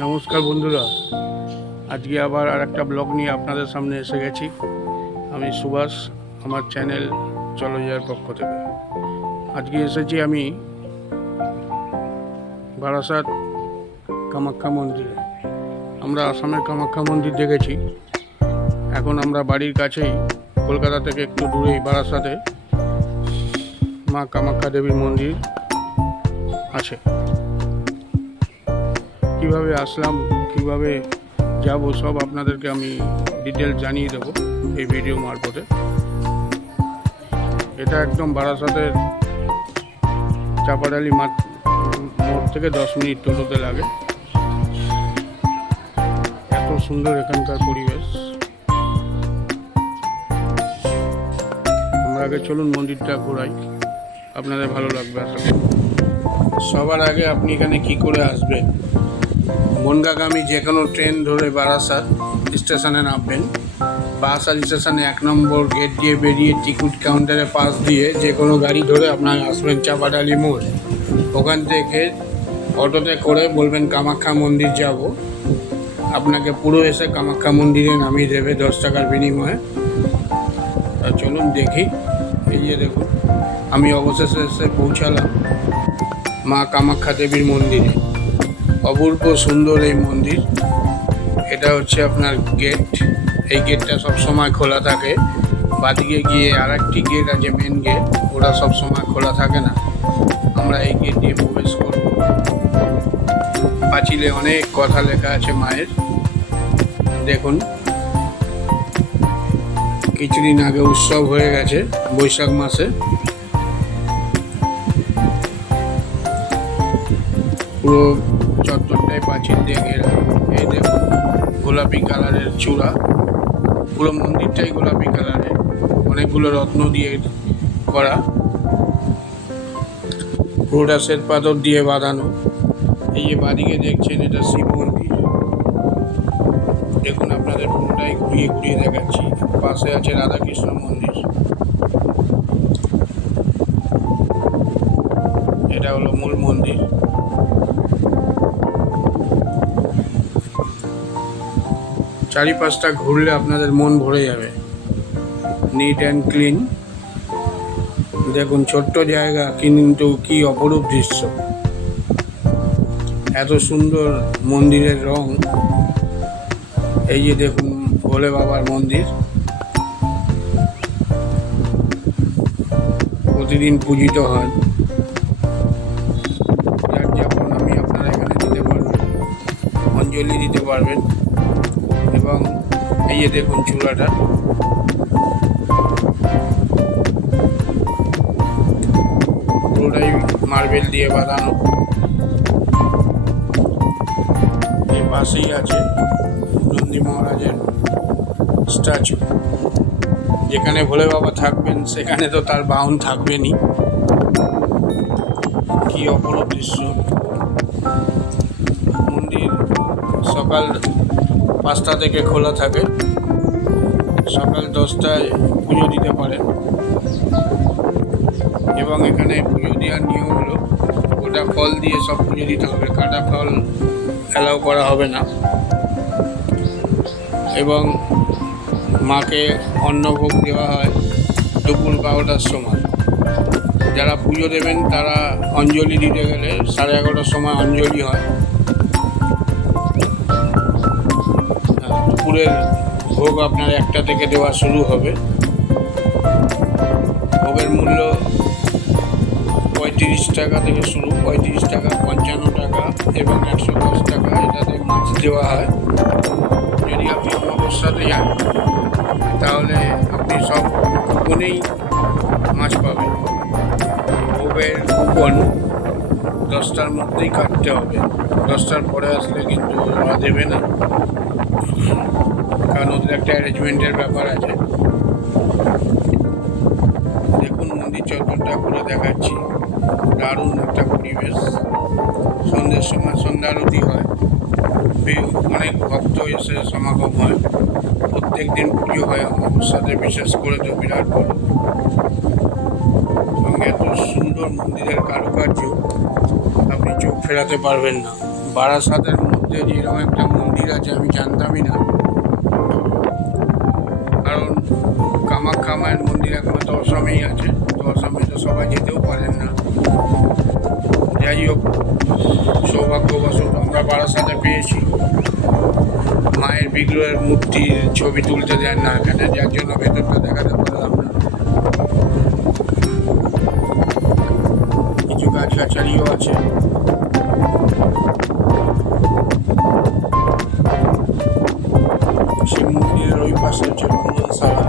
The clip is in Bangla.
নমস্কার বন্ধুরা, আজকে আবার আর একটা ব্লগ নিয়ে আপনাদের সামনে এসে গেছি। আমি সুভাষ, আমার চ্যানেল চলো যাওয়ার পক্ষ থেকে। আজকে এসেছি আমি বারাসাত কামাখ্যা মন্দিরে। আমরা আসামের কামাখ্যা মন্দির দেখেছি, এখন আমরা বাড়ির কাছেই কলকাতা থেকে একটু দূরেই বারাসাতে মা কামাখ্যা দেবীর মন্দির আছে। কিভাবে আসলাম, কিভাবে যাব, সব আপনাদেরকে আমি ডিটেলস জানিয়ে দেবো এই ভিডিও মারফতে। এটা একদম বারাসাতের চাপাডালি মোড় থেকে 10 মিনিট টোটোতে লাগে। এত সুন্দর এখানকার পরিবেশ। আমরা আগে চলুন মন্দিরটা ঘোরাই, আপনাদের ভালো লাগবে আশা করি। সবার আগে আপনি এখানে কি করে আসবেন, বনগাগামী যে কোনো ট্রেন ধরে বারাসাত স্টেশনে নামবেন। বারাসাত স্টেশনে 1 নম্বর গেট দিয়ে বেরিয়ে টিকিট কাউন্টারে পাস দিয়ে যে কোনো গাড়ি ধরে আপনার আসবেন চাপাডালি মোড়। ওখান থেকে অটোতে করে বলবেন কামাখ্যা মন্দির যাব, আপনাকে পুরো এসে কামাখ্যা মন্দিরে নামিয়ে দেবে 10 টাকার বিনিময়ে। তা চলুন দেখি। এই যে দেখুন, আমি অবশেষে এসে পৌঁছালাম মা কামাখ্যা দেবীর মন্দিরে। অপূর্ব সুন্দর এই মন্দির। এটা হচ্ছে আপনার গেট। এই গেটটা সবসময় খোলা থাকে। বাদিকে গিয়ে আরেকটি গেট আছে, মেন গেট, ওটা সবসময় খোলা থাকে না। আমরা এই গেট দিয়ে প্রবেশ করব। পাঁচিলে অনেক কথা লেখা আছে মায়ের। দেখুন, কিছুদিন আগে উৎসব হয়ে গেছে বৈশাখ মাসে। পুরো চত্বরটাই পাঁচিল দিয়ে ঘেরা। এই দেখুন, গোলাপি কালারের চূড়া, পুরো মন্দিরটাই গোলাপি কালারের, অনেকগুলো রত্ন দিয়ে করা, পুরোটা শ্বেত পাথর দিয়ে বাঁধানো। এই যে বাদিকে দেখছেন, এটা শিব মন্দির। দেখুন, আপনাদের পুরোটাই ঘুরিয়ে ঘুরিয়ে দেখাচ্ছি। পাশে আছে রাধাকৃষ্ণ মন্দির। এটা হলো মূল মন্দির। চারিপাশটা ঘুরলে আপনাদের মন ভরে যাবে। Neat and clean. দেখুন, ছোট্ট জায়গা কিন্তু কি অপরূপ দৃশ্য। এত সুন্দর মন্দিরের রং। এই যে দেখুন, ভোলে বাবার মন্দির। প্রতিদিন পূজিত হয়। যার যা প্রণামী আপনারা এখানে দিতে পারবেন, অঞ্জলি দিতে পারবেন। এবং এই যে দেখুন চূড়াটা, পুরোটাই মার্বেল দিয়ে বাঁধানো। এর পাশেই আছে নন্দী মহারাজের স্ট্যাচু। যেখানে ভোলে বাবা থাকবেন সেখানে তো তার বাহন থাকবেনই। কি অপরূপ দৃশ্য। মন্দির সকাল 5টা থেকে খোলা থাকে। সকাল 10টায় পুজো দিতে পারেন। এবং এখানে পুজো দেওয়ার নিয়ম হলো, ওটা ফল দিয়ে সব পুজো দিতে হবে, কাটা ফল অ্যালাউ করা হবে না। এবং মাকে অন্নভোগ দেওয়া হয় দুপুর 12টার সময়। যারা পুজো দেবেন তারা অঞ্জলি দিতে গেলে 11:30টার সময় অঞ্জলি হয়। দুপুরের ভোগ আপনার 1টা থেকে দেওয়া শুরু হবে। ভোগের মূল্য 35 টাকা থেকে শুরু, 35 টাকা, 55 টাকা এবং 110 টাকা। এটাতে মাছ দেওয়া হয়। যদি আপনি অমাবস্যাতে যান তাহলে আপনি সব কুপনেই মাছ পাবেন। ভোগের কুপন 10টার মধ্যেই কাটতে হবে। 10টার পরে আসলে কিন্তু ওরা দেবে না, কারণ ওদের একটা অ্যারেঞ্জমেন্টের ব্যাপার আছে। দেখুন, মন্দির চত্বরটা ঘুরে দেখাচ্ছি। দারুণ একটা পরিবেশ। সন্ধ্যের সময় সন্ধ্যা আরতি হয়, অনেক ভক্ত এসে সমাগম হয়। প্রত্যেক দিন পুজো হয়, অমাবস্যাতে বিশেষ করে তো বিরাট বড়। সঙ্গে এত সুন্দর মন্দিরের কারুকার্য, আপনি চোখ ফেরাতে পারবেন না। বারাসাতের মধ্যে মধ্যে যে এরকম একটা মন্দির আছে আমি জানতামই না, কারণ কামাখ্যা মায়ের মন্দির এখনো দশমেই আছে, দশমে তো সবাই যেতেও পারেন না। যাই হোক, সৌভাগ্যবশত আমরা বারাসাতে পেয়েছি। মায়ের বিগ্রহের মূর্তির ছবি তুলতে দেন না এখানে, যার জন্য ভেতরটা দেখাতে পারলাম না। কিছু গাছগাছালিও আছে। শিব মন্দিরের ওই পাশে হচ্ছে রন্ধনশালা।